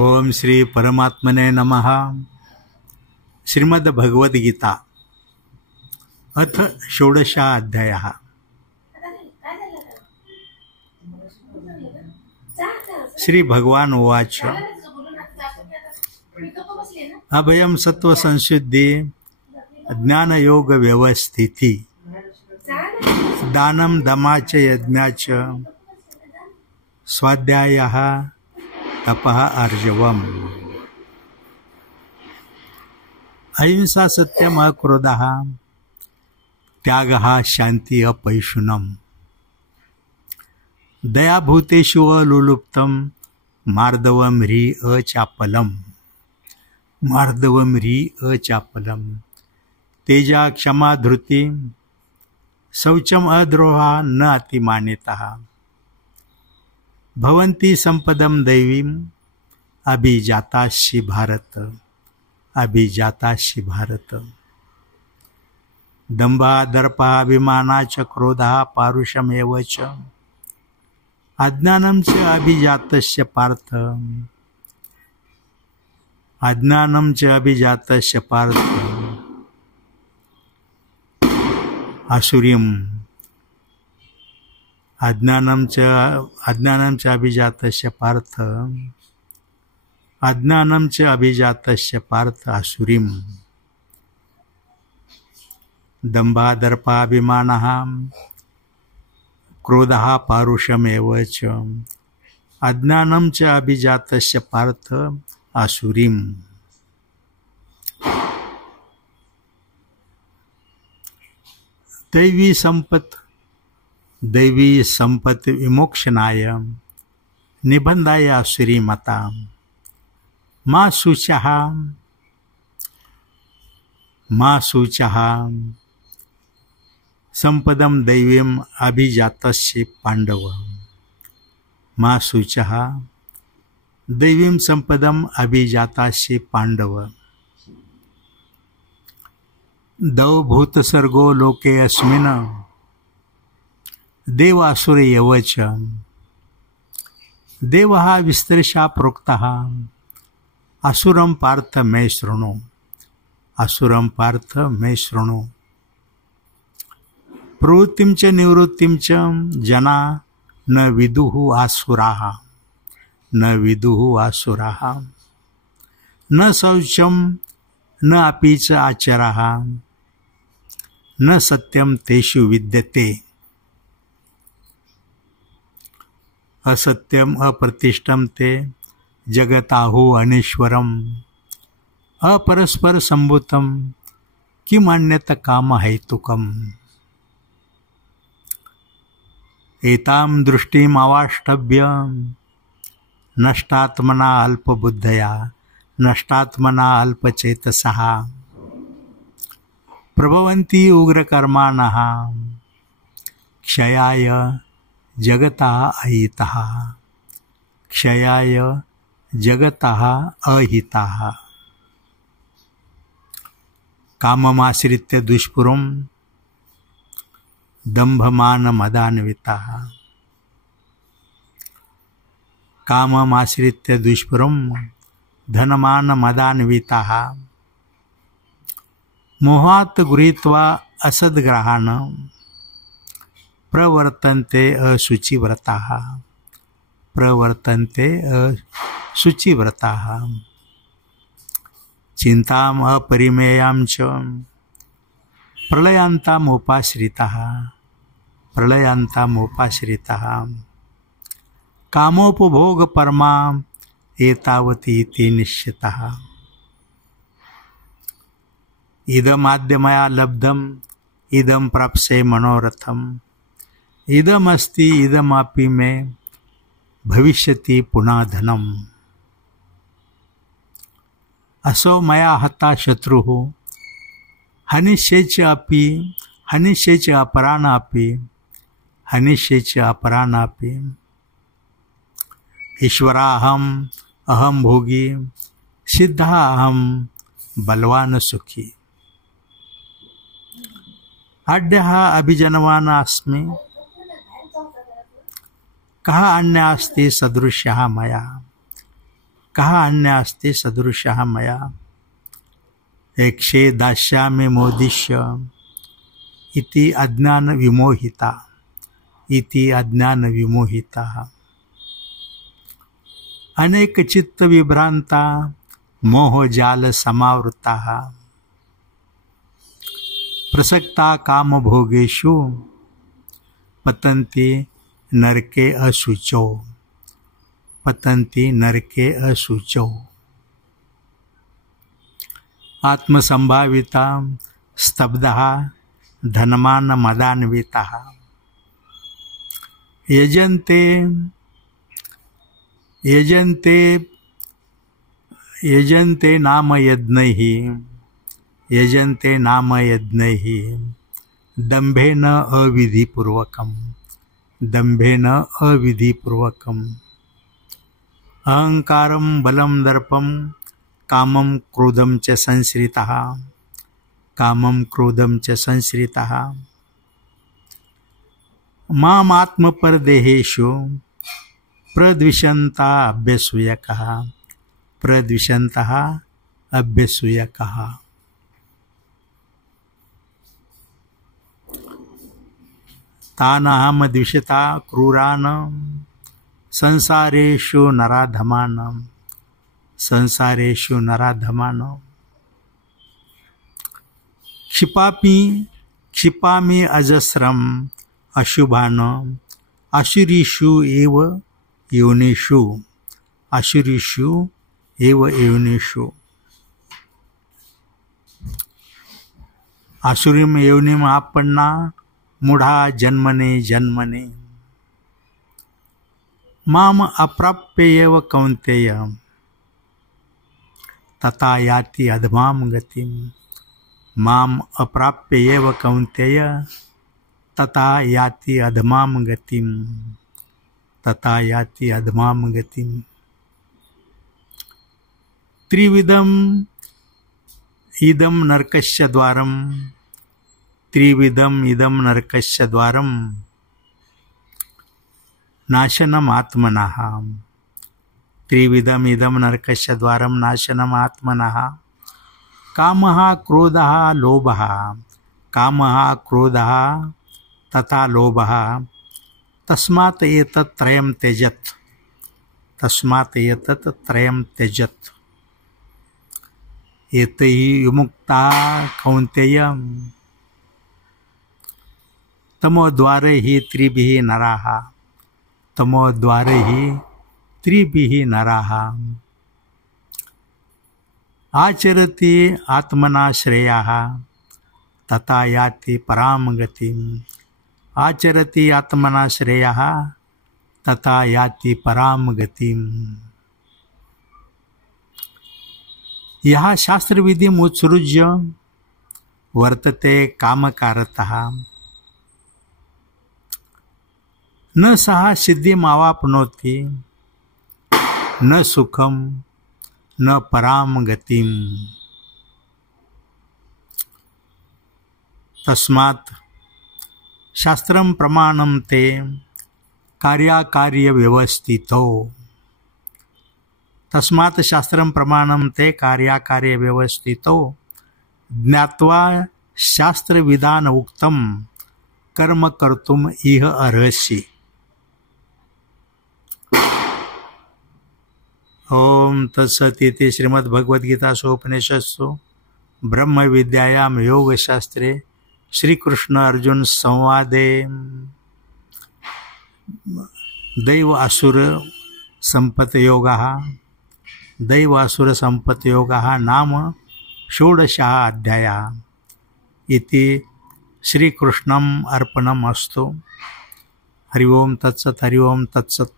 ओम श्री परमात्मने नमः। श्रीमद् भगवद गीता अथ षोडशाध्यायः। श्री भगवान उवाच अभयं सत्त्वसंशुद्धि ज्ञानयोग व्यवस्थिति दानं दमाच यज्ञाच स्वाध्यायः तपः आर्जवम्। अहिंसा सत्यम अक्रोधः त्यागः शांति अपैशुनम् दयाभूतेषु अलुलुप्तं मार्दवम् ह्री अचापलम् तेजा क्षमा धृति शौचम अद्रोहा न अतिमानितः भवन्ति संपदम दैवीम अभिजातासि भारत। दंभा दर्पा अभिमाना च क्रोधा पारुषमेव च अज्ञानं च अभिजातस्य पार्थ आसुरीम् अज्ञानं च अभिजातस्य पार्थ आसुरीम् दंभादर्पाभिमानः क्रोधः पारुषमेव च अज्ञानं च अभिजातस्य पार्थ आसुरीम्। दैवी संपत्ति विमोक्षणाय निबंधाय आसुरी मता मा शुचः संपदम दैवीम अभिजातस्य पांडव मा शुचः दैवीम संपदम अभिजातस्य पांडव दौ भूतसर्गो लोके अस्मिन् देवासुर एव च देवः विस्तरशा प्रोक्तः असुरं पार्थ मे शृणु प्रवृत्तिं च निवृत्तिं च जना न विदुः आसुराः न शौचं न अपि च आचरः न सत्यं तेषु विद्यते असत्यम अप्रतिष्ठम ते जगताहु अनीश्वरम अपरस्पर संभूतम किमन्यत काम हेतुकम एताम दृष्टिम अवाष्टभ्य नष्टात्मना अल्पबुद्धया नष्टात्मना अल्पचेतसः प्रभवन्ति उग्रकर्माणः क्षयाय जगतः अहितः काममाश्रित्य दुष्पुरं दंभमानमदान्वितः काममाश्रित्य दुष्पुरं धनमानमदान्वितः मोहात् गृहीत्वा असद्ग्रहान् प्रवर्तन्ते अशुचिव्रताः चिन्ताम् अपरिमेयां च प्रलयान्तामुपाश्रितः कामोपभोगपरमा एतावती इति निश्चितः इदमाद्य मया लब्धम् इदं प्राप्स्ये मनोरथम् इदमस्ति इदमपि मे भविष्यति पुनः धनम् असो मया हता शत्रुः हनिष्ये च अपराणापि ईश्वराहम् अहं भोगी सिद्धः अहं बलवान सुखी अद्यः अभिजनवान अस्मि कः अन्यास्ति सदृशः मया कहा अन्य अस्ति सदृशः मया यक्षे दास्यामि मोदिष्य इति अज्ञान विमोहिता इति अज्ञान विमोहिता अनेक चित्त विभ्रांता मोहजाल समावृता प्रसक्ता काम भोगेषु पतन्ति नरके अशुचौ पतन्ति नरके अशुचौ आत्मसंभाविता स्तब्धः धनमान मदान्वितः यजन्ते यजन्ते यजन्ते नाम यज्ञैः यजन्ते नाम यज्ञैः दम्भेन अविधिपूर्वकम् दम्भेन अविधिपूर्वकम् अहंकारं बलं दर्पं कामं क्रोधं च संश्रितः कामं क्रोधं च संश्रितः मामात्मपरदेहेषु प्रद्विषन्ता अभ्यसूयकः प्रद्विषन्तः अभ्यसूयकः तानहं द्विषता क्रूरान् संसारेषु नराधमान् संसारेषु नराधमान् क्षिपामि अजस्रम् अशुभान् आसुरीषु एव योनिषु आसुरीषु एव योनिषु आसुरीं योनिम् आपन्ना मूढ़ा जन्मने जन्मने माम अप्राप्येव कौन्तेय तथा याति अधमां गतिं माम अप्राप्येव कौन्तेय तथा याति अधमां गतिं तथा याति अधमां गतिं त्रिविधम् इदं नरकस्य द्वारम् त्रिविधम् इदं नरकस्य द्वारम् नाशनम् आत्मनः त्रिविधम् इदं नरकस्य द्वारम् नाशनम् आत्मनः कामः क्रोधः लोभः कामः क्रोधः तथा लोभः तस्मात् एतत् त्रयं त्यजत् तस्मात् एतत् त्रयं त्यजत् एतैः विमुक्ता कौन्तेय तमोद्वारैः त्रिभिः नराः तमोद्वारैः त्रिभिः नराः आचरति आत्मना श्रेयः तथा याति परां गतिम् आचरति आत्मना श्रेयः तथा याति परां गतिम् यः शास्त्रविधिम् उत्सृज्य वर्तते कामकारतः न सः सिद्धिम् अवाप्नोति न सुखं न परां गतिम् तस्मात् शास्त्रं प्रमाणं ते कार्याकार्य व्यवस्थितौ तस्मात् शास्त्रं प्रमाणं ते कार्याकार्य व्यवस्थितौ ज्ञात्वा शास्त्रविधान उक्तं कर्म कर्तुम् इह अर्हसि। ओम तत्सत् इति श्रीमद्भगवद्गीतासु उपनिषत्सु ब्रह्मविद्यायां योगशास्त्रे श्रीकृष्ण अर्जुन संवादे दैव असुर संपत् योगः नाम षोडशः अध्यायः इति श्रीकृष्णम् अर्पणम् अस्तु। हरि ओम तत्सत् हरि ओम तत्सत्।